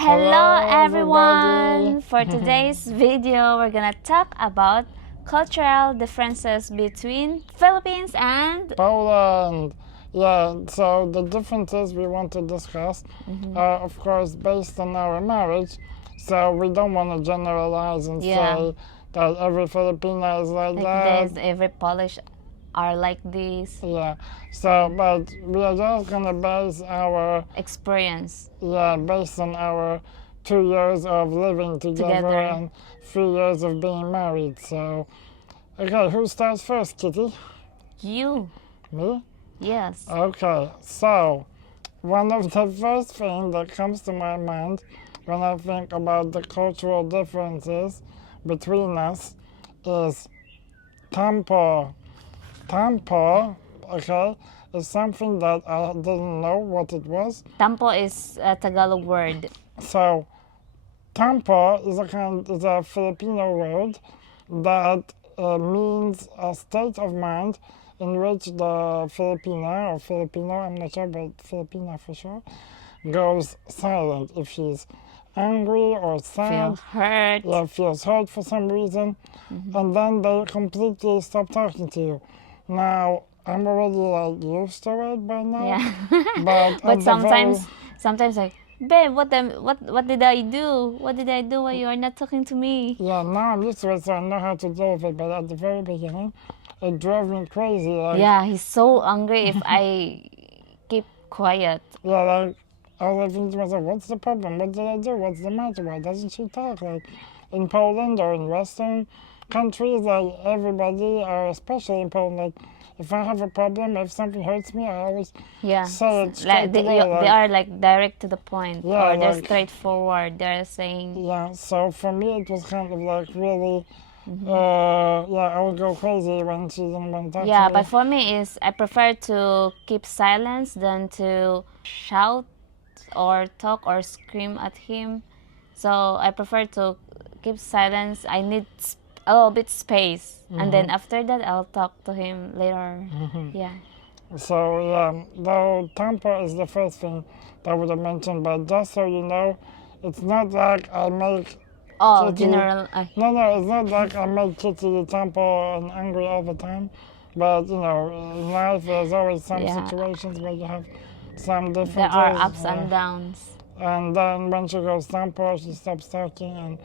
Hello everyone! everybody. For today's video, we're gonna talk about cultural differences between Philippines and Poland. Yeah, so the differences we want to discuss are, of course, based on our marriage. So we don't want to generalize and say that every Filipino is like that. this, every Polish are like this. Yeah, so, but we are just going to base our Experience. based on our 2 years of living together and 3 years of being married. So, okay, who starts first, Kitty? You. Me? Yes. Okay, so one of the first things that comes to my mind when I think about the cultural differences between us is tampo. Tampo, okay, is something that I didn't know what it was. Tampo is a Tagalog word. So, tampo is a Filipino word that means a state of mind in which the Filipino, I'm not sure, but Filipina for sure, goes silent if she's angry or sad. Feels hurt for some reason, and then they completely stop talking to you. Now, I'm already used to it by now. Yeah. But sometimes like, babe, what did I do? What did I do while you are not talking to me? Yeah, now I'm used to it, so I know how to deal with it. But at the very beginning, it drove me crazy. Yeah, he's so angry if I keep quiet. Yeah, like I was thinking to myself, what's the problem? What did I do? What's the matter? Why doesn't she talk? Like in Poland or in Western countries, like everybody, or especially in Poland, like if I have a problem, if something hurts me, I always say it straight away. They are like direct to the point, yeah, or they're straightforward. They're saying. Yeah, so for me it was kind of like really. I would go crazy when she didn't want to talk to me. Yeah, but for me I prefer to keep silence than to shout or talk or scream at him. So I prefer to keep silence. I need a little bit space, and then after that I'll talk to him later. Yeah. So though tampo is the first thing that I would have mentioned, but just so you know, it's not like I make Kitty, general. No, it's not like I make Kitty tampo and angry all the time. But in life there's always some situations where you have some differences. There are ups and downs. And then when she goes tampo, she stops talking, and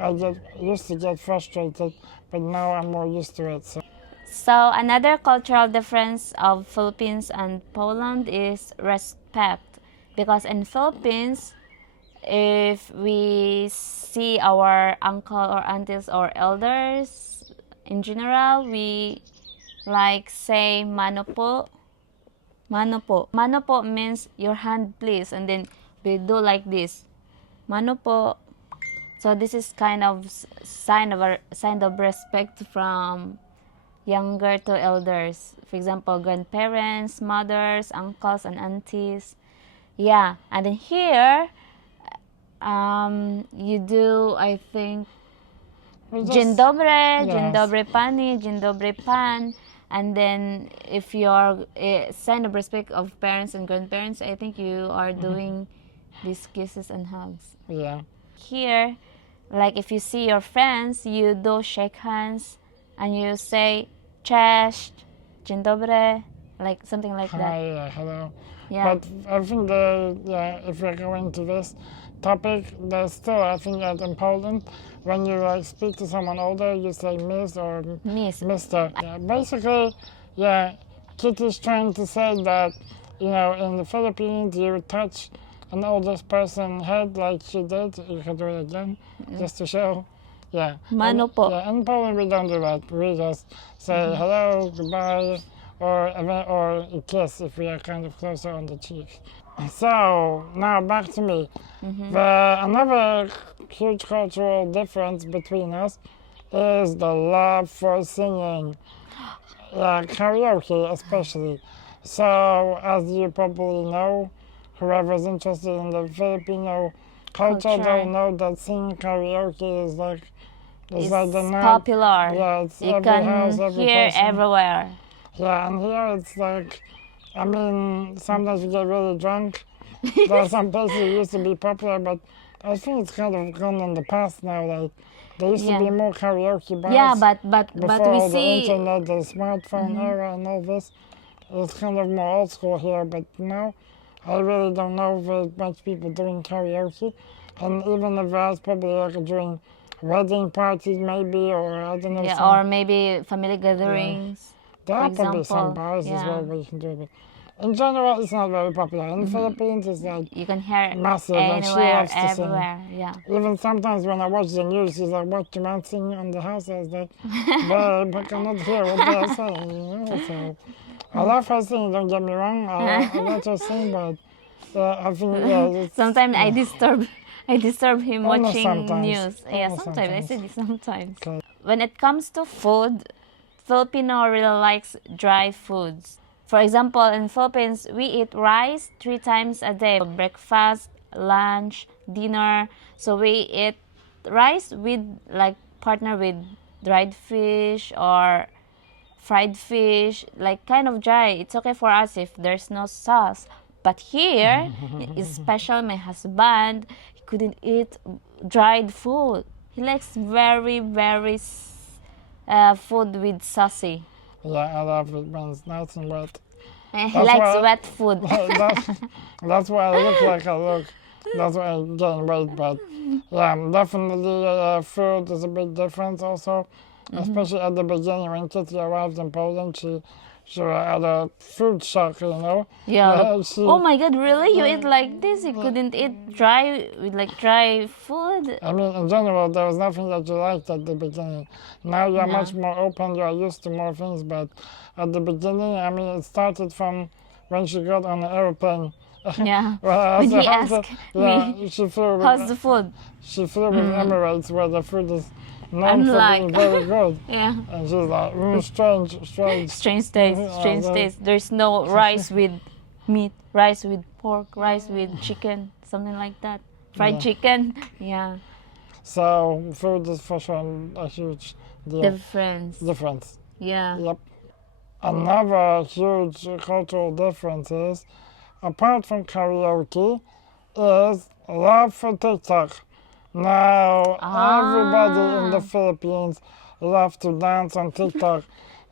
I used to get frustrated, but now I'm more used to it. So another cultural difference of Philippines and Poland is respect, because in Philippines, if we see our uncle or aunties or elders, in general, we like say mano po. Mano po. Mano po means your hand please, and then we do like this. Mano po. So this is kind of sign of respect from younger to elders. For example, grandparents, mothers, uncles, and aunties. Yeah, and then here, you do, I think, Dzień dobry, Dzień dobry pani, Dzień dobry pan. And then if you're a sign of respect of parents and grandparents, I think you are doing these kisses and hugs. Yeah. Here, like if you see your friends, you do shake hands and you say cześć, dzień dobry, like something like that. Hi, hello. Yeah. But I think if we're going to this topic, there's still, I think that in Poland, when you speak to someone older, you say Miss or Mr. Yeah, basically, Kitty's trying to say that, in the Philippines, you touch an older person's head like she did. You can do it again, just to show. Yeah. Mano po. Yeah, in Poland we don't do that. We just say hello, goodbye, or a kiss if we are kind of closer on the cheek. So now back to me. Another huge cultural difference between us is the love for singing, karaoke especially. So as you probably know, whoever's interested in the Filipino culture, they'll know that singing karaoke is like popular. Yeah, it's you every can house, every hear person. everywhere. Yeah, and here it's like, I mean, sometimes we get really drunk There are some places that used to be popular, but I think it's kind of gone in the past now. Like there used to be Yeah. more karaoke bars Yeah, but before we all the see. internet, the smartphone era, and all this. It's kind of more old school here, but now I really don't know very much people doing karaoke. And even if there's probably like during wedding parties maybe, or I don't know, Yeah, some, or maybe family gatherings, there for are probably some example. bars as well Yeah, where you can do it. But in general, it's not very popular. In the Mm-hmm. Philippines, it's like you can hear massive, and she anywhere, loves to sing. everywhere. Yeah. Even sometimes when I watch the news, she's like, "What you man singing on the house?" I was like, "Babe, I cannot hear what they are saying," you know. So I love her singing. Don't get me wrong. I let her sing, but I think it's, Sometimes I disturb him Almost watching sometimes. news. Yeah, Almost sometimes I sometimes. said it sometimes. Okay. When it comes to food, Filipino really likes dry foods. For example, in Philippines, we eat rice 3 times a day: breakfast, lunch, dinner. So we eat rice with like partner with dried fish or fried fish, like kind of dry. It's okay for us if there's no sauce. But here, especially my husband, he couldn't eat dried food. He likes very food with saucy. Yeah, I love it when it's nice and wet. He That's likes why- wet food. that's why I look like I look. That's why I gain weight. But yeah, definitely food is a big difference also. Especially at the beginning when Kitty arrived in Poland, she had a food shock, you know. Yeah. She, Oh my God! Really? You eat like this? You couldn't eat dry with like dry food? I mean, in general, there was nothing that you liked at the beginning. Now you're No. much more open, you're used to more things, but at the beginning, I mean, it started from when she got on the airplane. Yeah. Well, When he how's the- asked yeah, me, she flew with, how's the food? she flew with Emirates, where the food is known I'm for like- being very good. Yeah. And she's like, strange. Strange taste. Strange Yeah, taste. There's no rice with meat, rice with pork, rice with chicken, something like that. Fried Yeah. chicken. Yeah. So food is for sure a huge deal. Difference. Yeah. Yep. Another huge cultural difference is, apart from karaoke, is love for TikTok. Now, everybody in the Philippines love to dance on TikTok.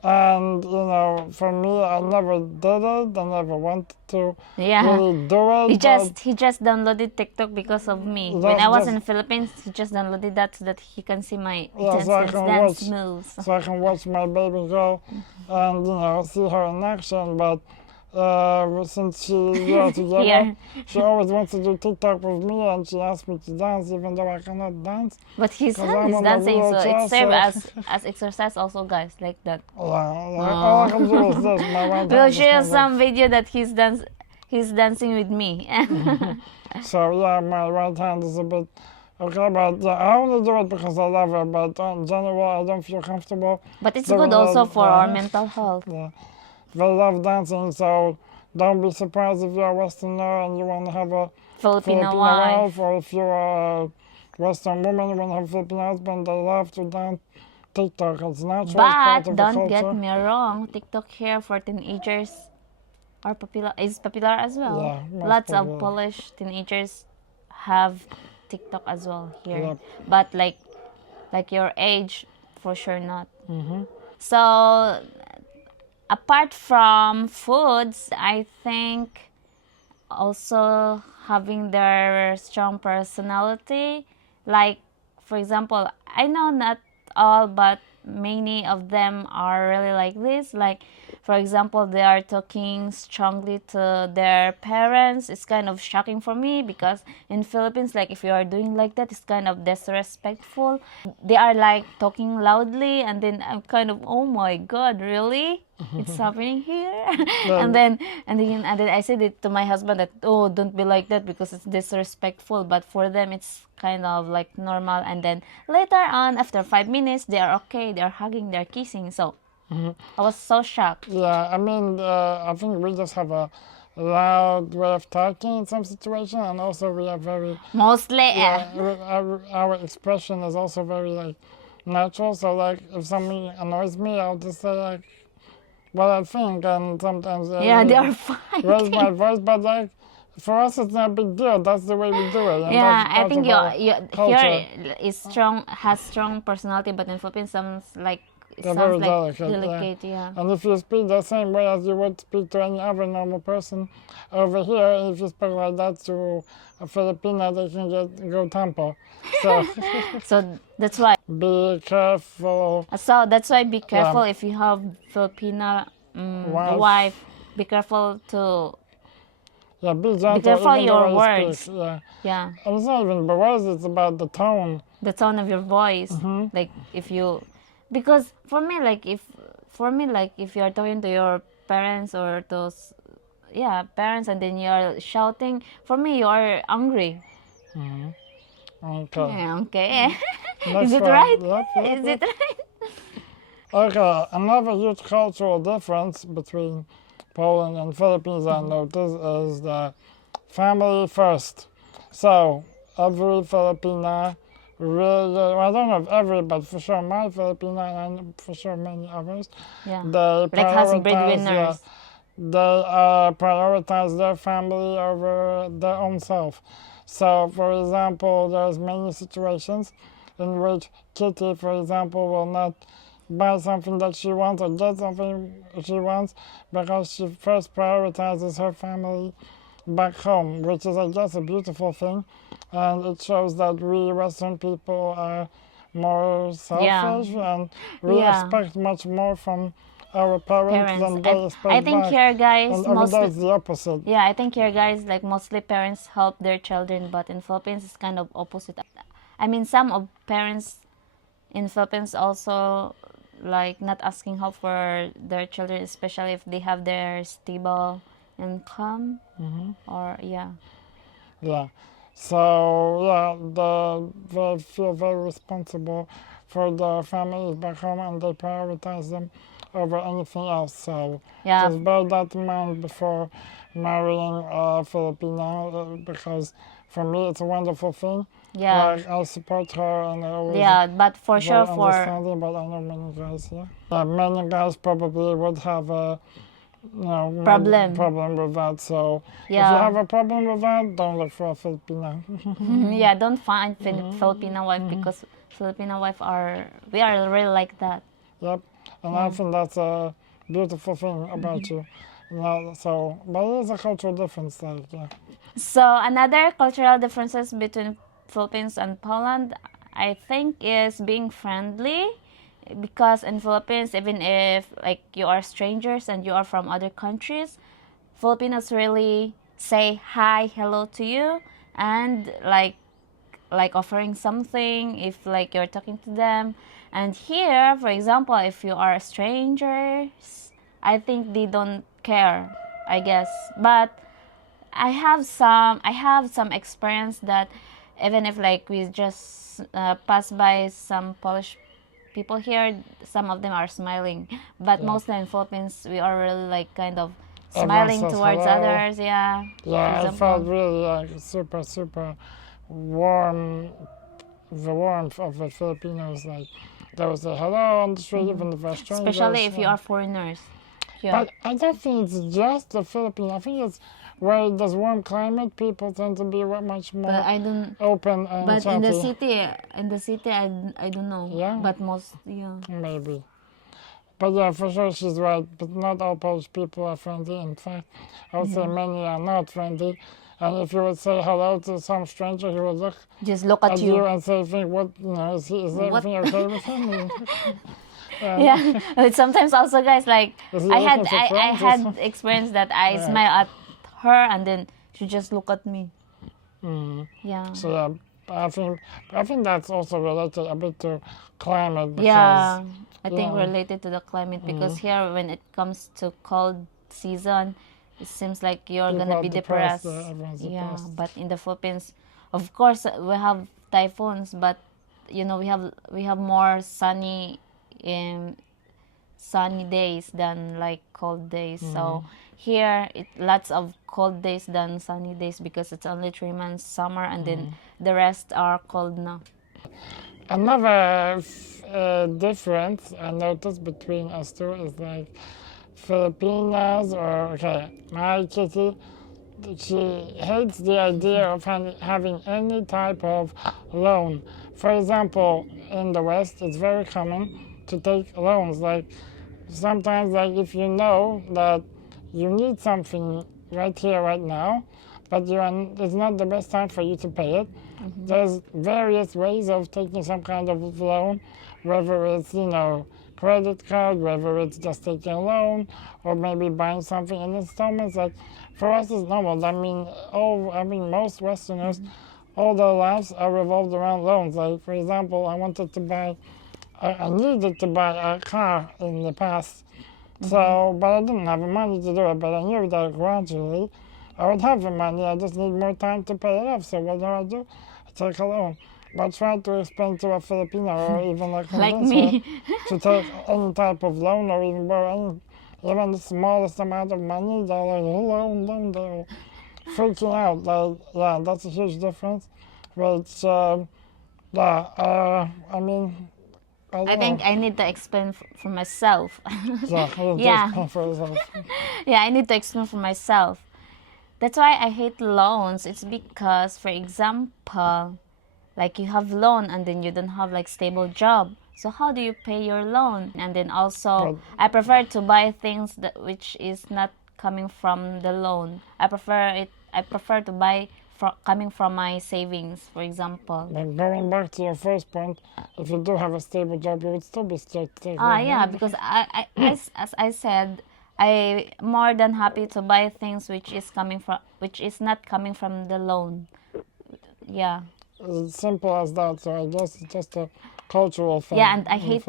And, you know, for me, I never did it. I never wanted to Yeah. really do it. He just downloaded TikTok because of me. When That's I was just- in the Philippines, he just downloaded that so that he can see my Yeah, so I dance can dance watch- moves. so I can watch my baby girl and, you know, see her in action. But since we're together, Here. she always wants to do TikTok with me, and she asked me to dance, even though I cannot dance. But his 'Cause son I'm is on the dancing, so wheelchair, it serves so- as exercise also, guys, like that. All I can do is this. My right We'll hand is share not some video that he's dancing with me. So yeah, my right hand is a bit okay, but I only do it because I love it. But in general, I don't feel comfortable. But it's So, good also for our uh, mental health. Yeah, they love dancing, so don't be surprised if you're a Westerner and you want to have a Filipino wife. or if you're a Western woman, you want to have a Filipino husband. They love to dance TikTok. It's natural. It's part But of don't the get culture. me wrong, TikTok here for teenagers is popular as well. Yeah, most Lots of popular. Polish teenagers have TikTok as well here. Yep. But like your age, for sure not. Mm-hmm. So apart from foods, I think also having their strong personality. Like, for example, I know not all, but many of them are really like this. Like, for example, they are talking strongly to their parents. It's kind of shocking for me because in Philippines, like if you are doing like that, it's kind of disrespectful. They are like talking loudly, and then I'm kind of, oh my God, really? It's happening here. and then I said it to my husband that, oh, don't be like that because it's disrespectful. But for them, it's kind of like normal. And then later on, after 5 minutes, they are okay. They are hugging, they are kissing. So I was so shocked. Yeah, I mean, I think we just have a loud way of talking in some situations, and also we are very, Mostly, our expression is also very, like, natural. So, like, if something annoys me, I'll just say, like, what I think, and sometimes yeah, they are raise my fighting. voice, but, like, For us, it's not a big deal. That's the way we do it. And Yeah, that's I part think of our you culture. here is strong, has strong personality, but in Philippines sounds like it They're sounds very like delicate. delicate. Yeah. And if you speak the same way as you would speak to any other normal person over here, if you speak like that to a Filipino, they can go tampo. So So that's why. be careful. So that's why be careful Yeah. if you have Filipina Wife. wife. Be careful to Yeah, be gentle careful even the your way you words. speak. Yeah. Yeah, And it's not even the words, it's about the tone. the tone of your voice. Like if you, because for me like if you're talking to your parents or those parents and then you're shouting, for me you are angry. Okay. Yeah, okay. Next Is it one. right? Yep. Is it right? Okay, another huge cultural difference between Poland and Philippines I noticed is the family first. So every Filipina really, well, I don't know if every, but for sure my Filipina and for sure many others, Yeah. they Like has prioritize, breadwinners. they prioritize their family over their own self. So, for example, there's many situations in which Kitty, for example, will not buy something that she wants or get something she wants because she first prioritizes her family back home, which is, I guess, a beautiful thing. And it shows that we Western people are more selfish and we expect much more from our parents than they expect I think back. here guys And over there it's the opposite. yeah, I think here guys like mostly parents help their children, but in Philippines it's kind of opposite. I mean some of parents in Philippines also like not asking help for their children, especially if they have their stable income or Yeah. So they feel very responsible for their families back home and they prioritize them over anything else. So just bear that in mind before marrying a Filipino because for me it's a wonderful thing. Like I support her and I always but for sure understanding, but I know many guys, many guys probably would have a problem with that. So if you have a problem with that, don't look for a Filipino. yeah, don't find Filipino wife because Filipino wife we are really like that. Yep, and I think that's a beautiful thing about you. So, but it is a cultural difference, like, So another cultural differences between Philippines and Poland, I think, is being friendly. Because in Philippines, even if like you are strangers and you are from other countries, Filipinos really say hi, hello to you, and like offering something if like you're talking to them. And here, for example, if you are strangers, I think they don't care, I guess. But I have some experience that even if like we just pass by some Polish people here, some of them are smiling, but mostly in Philippines we are really like kind of smiling towards others. Yeah, I felt really like super warm. The warmth of the Filipinos, like there was a hello on the street, even if they're strangers. Especially if you are foreigners. Yeah. But I don't think it's just the Philippines. I think it's where there's warm climate, people tend to be much more open and But chatty. in the city, I don't know. Yeah. But most, Maybe. But yeah, for sure she's right. But not all Polish people are friendly. In fact, I would say many are not friendly. And if you would say hello to some stranger, he would just look at you and say, "Think what? Is everything okay with him?" yeah. But sometimes also, guys, like I had experience that I smile at her and then she just look at me. Yeah. So I think that's also related a bit to climate. Because, I think related to the climate because here when it comes to cold season, it seems like you're gonna be depressed. Depressed. But in the Philippines, of course, we have typhoons, but we have more sunny days than like cold days. So here lots of cold days than sunny days because it's only 3 months summer and then the rest are cold now. Another difference I noticed between us two is like Filipinas my Kitty she hates the idea of having any type of loan. For example, in the West, it's very common to take loans. Like sometimes, like if you know that you need something right here, right now, but it's not the best time for you to pay it. There's various ways of taking some kind of loan, whether it's credit card, whether it's just taking a loan, or maybe buying something in installments. Like for us, it's normal. Most Westerners, all their lives are revolved around loans. Like for example, I needed to buy a car in the past, but I didn't have the money to do it. But I knew that gradually I would have the money. I just need more time to pay it off. So what do? I take a loan. But try to explain to a Filipino or even like me. to take any type of loan or even borrow even the smallest amount of money. They're like, loan. They're freaking out. Like, yeah, that's a huge difference. Which, I mean, I think I need to explain for myself. Yeah. For yourself. Yeah, I need to explain for myself. That's why I hate loans. It's because, for example, like you have loan and then you don't have like stable job. So how do you pay your loan? And then also, I prefer to buy things which is not coming from the loan. I prefer to buy coming from my savings, for example. But going back to your first point, if you do have a stable job, you would still be stable. Yeah, because as I said, I more than happy to buy things which is not coming from the loan. Yeah. It's simple as that. So I guess it's just a cultural thing. Yeah, and I hate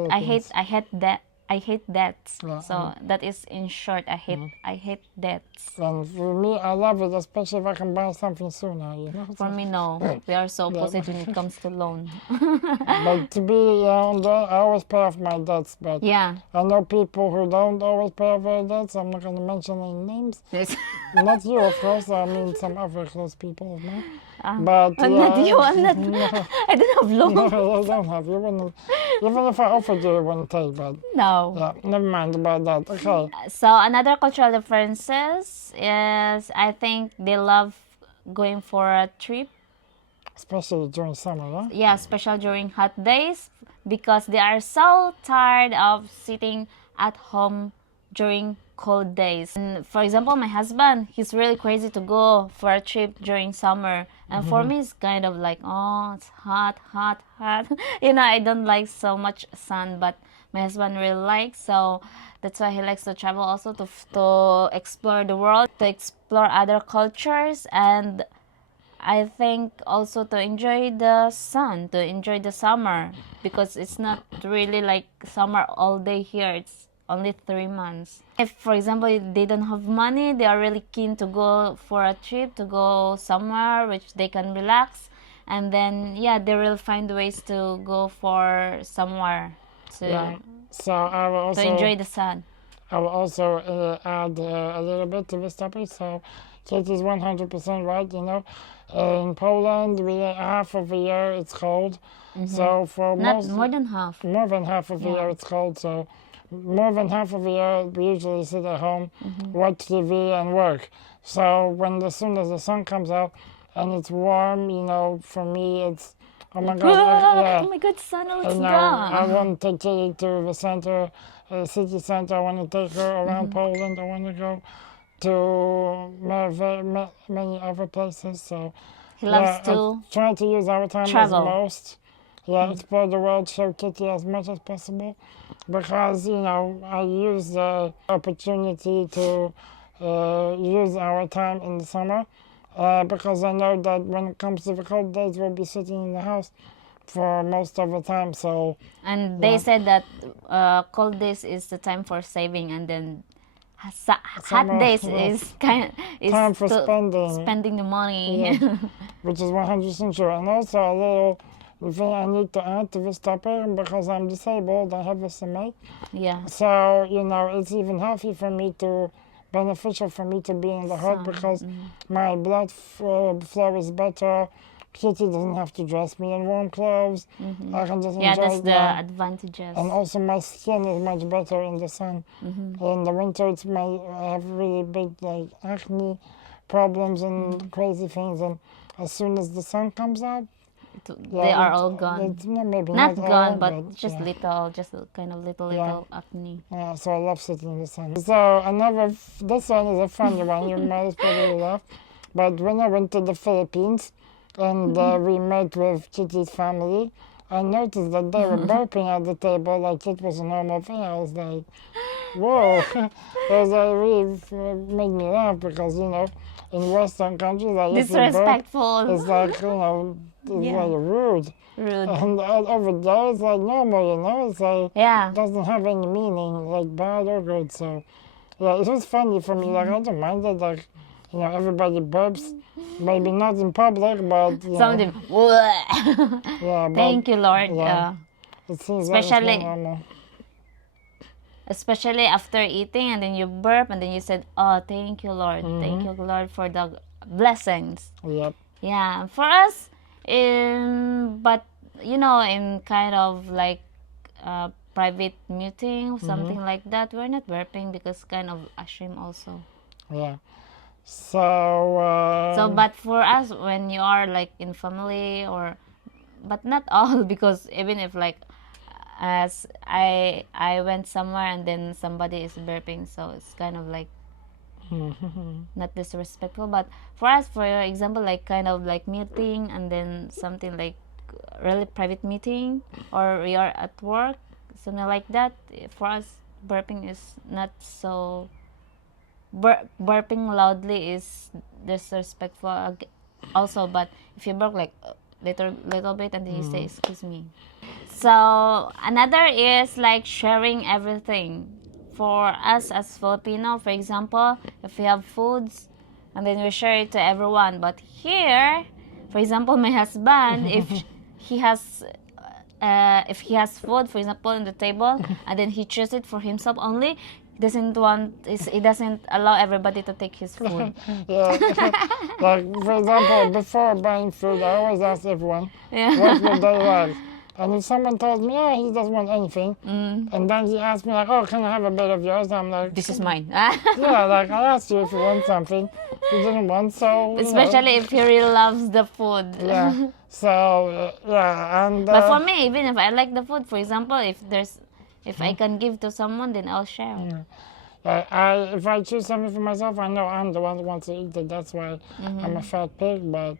that. I hate debts. Yeah, So that is in short. I hate debts. And for me, I love it, especially if I can buy something sooner. For me, no. We are so opposite when it comes to loan. But to be I always pay off my debts. But Yeah. I know people who don't always pay off their debts. I'm not going to mention any names. Yes. Not you, of course. I mean some other close people of mine. But I'm not you. I'm not. I don't have loan. No, I don't have. You wouldn't. Even if I offered you wouldn't take. But No. yeah, never mind about that. Okay. So another cultural differences is I think they love going for a trip. Especially during summer, right? Yeah, especially during hot days because they are so tired of sitting at home during cold days. And for example, my husband, he's really crazy to go for a trip during summer. And for me, it's kind of like, oh, it's hot. I don't like so much sun, but my husband really likes. So that's why he likes to travel also to explore the world, to explore other cultures, and I think also to enjoy the sun, to enjoy the summer, because it's not really like summer all day here. It's only 3 months. If, for example, they don't have money, they are really keen to go for a trip, to go somewhere which they can relax, and then they will find ways to go for somewhere to So I will also enjoy the sun. I will also add a little bit to this topic. So Katie's 100% right. In Poland, half of the year it's cold. So for More than half of the year it's cold. So more than half of the year we usually sit at home, watch TV and work. So as soon as the sun comes out and it's warm, for me it's oh my god, oh my god, sun, let's go. I want to take Katie to the center, city center. I want to take her around Poland. I want to go to many other places. So He loves to try to use our time travel. as most. Explore the world, show Kitty as much as possible, because I use the opportunity to use our time in the summer, because I know that when it comes to the cold days, we'll be sitting in the house for most of the time. So and they said that cold days is the time for saving, and then hot days is time for spending the money. Which is 100% true. And also a little thing I need to add to this topic, because I'm disabled, I have a SMA. Yeah. So it's even beneficial for me to be in the hot, because my blood flow is better. Kitty doesn't have to dress me in warm clothes. I can just enjoy that's the advantages. And also my skin is much better in the sun. In the winter, I have really big acne, problems and crazy things, and as soon as the sun comes out, They are all gone. No, maybe Not not gone, all, but just yeah. little, just kind of little acne. Yeah, so I love sitting in the sun. So this one is a funny one. You might probably laugh, but when I went to the Philippines and we met with Kitty's family, I noticed that they were burping at the table like it was a normal thing. I was like, whoa. It was really made me laugh because, in Western countries, like if you burp, Disrespectful. it's like, it's Yeah. like rude. Rude. And over there, it's like normal, it's like, Yeah. doesn't have any meaning, like bad or good. So, yeah, it was funny for me. Like, I don't mind it. Like, everybody burps. Maybe not in public, but, Some of them. yeah, but, Thank you, Lord. yeah. It seems like it's Especially- not normal. Especially after eating and then you burp and then you said, "Oh, thank you, Lord. Thank you, Lord, for the blessings." Yep. Yeah, for us, but in kind of like private meeting, something like that, we're not burping because kind of ashamed also. Yeah. So, But for us, when you are like in family but not all, because even if like as I went somewhere and then somebody is burping, so it's kind of like not disrespectful. But for us, for example, like kind of like meeting and then something like really private meeting, or we are at work, something like that, for us burping is not so burping loudly is disrespectful also. But if you burp like little bit and then you say excuse me. So another is like sharing everything. For us as Filipino, for example, if we have foods and then we share it to everyone. But here, for example, my husband, if he has food, for example, on the table, and then he chooses it for himself only, he doesn't allow everybody to take his food. yeah. Like, for example, before buying food, I always ask everyone, Yeah. what would they like? And if someone tells me, yeah, he doesn't want anything, and then he asks me, like, oh, can I have a bit of yours? I'm like, This is mine. yeah, like, I asked you if you want something. You didn't want, so. Especially if he really loves the food. Yeah. So, yeah, and. But for me, even if I like the food, for example, if I can give to someone, then I'll share. If I choose something for myself, I know I'm the one who wants to eat it. That's why I'm a fat pig. But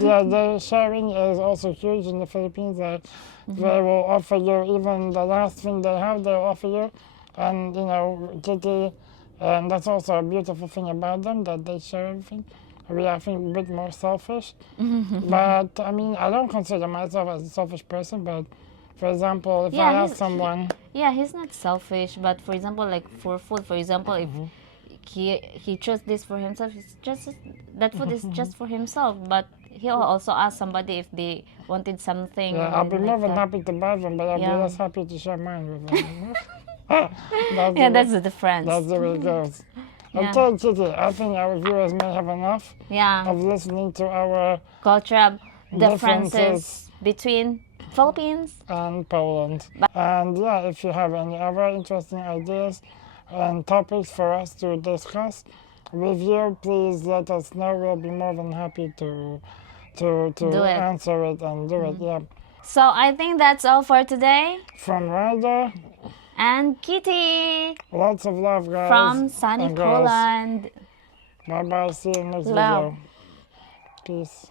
the sharing is also huge in the Philippines. Like, they will offer you even the last thing they have. They'll offer you, and Kitty, and that's also a beautiful thing about them, that they share everything. We are, I think, a bit more selfish. But I mean, I don't consider myself as a selfish person. But for example, if I ask someone. Yeah, he's not selfish, but for example, like for food, for example, if he chose this for himself, it's just that food is just for himself, but he'll also ask somebody if they wanted something. Yeah, I'll be like more than that. happy to buy them, but I'll be less happy to share mine with them. That's the difference. That's the way it goes. Yeah. Okay, Kitty, I think our viewers may have enough Yeah, of listening to our cultural differences differences between Philippines. and Poland. And yeah, if you have any other interesting ideas and topics for us to discuss with you, please let us know. We'll be more than happy to Do it. answer it and do it. Yeah. So I think that's all for today. From Ryder, And Kitty lots of love, guys. from sunny and girls. Poland. Bye bye. See you next Love. video. Peace.